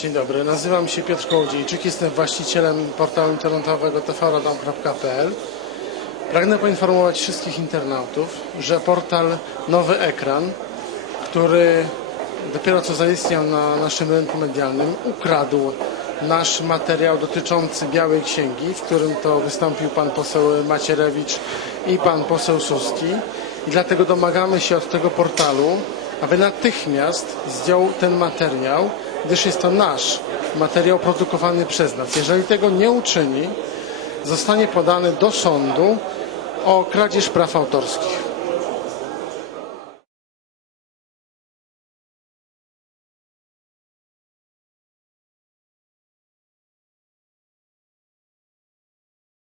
Dzień dobry, nazywam się Piotr Kołodziejczyk, jestem właścicielem portalu internetowego tvradom.pl. Pragnę poinformować wszystkich internautów, że portal Nowy Ekran, który dopiero co zaistniał na naszym rynku medialnym, ukradł nasz materiał dotyczący Białej Księgi, w którym to wystąpił pan poseł Macierewicz i pan poseł Suski. I dlatego domagamy się od tego portalu, aby natychmiast zdjął ten materiał, gdyż jest to nasz materiał produkowany przez nas. Jeżeli tego nie uczyni, zostanie podany do sądu o kradzież praw autorskich.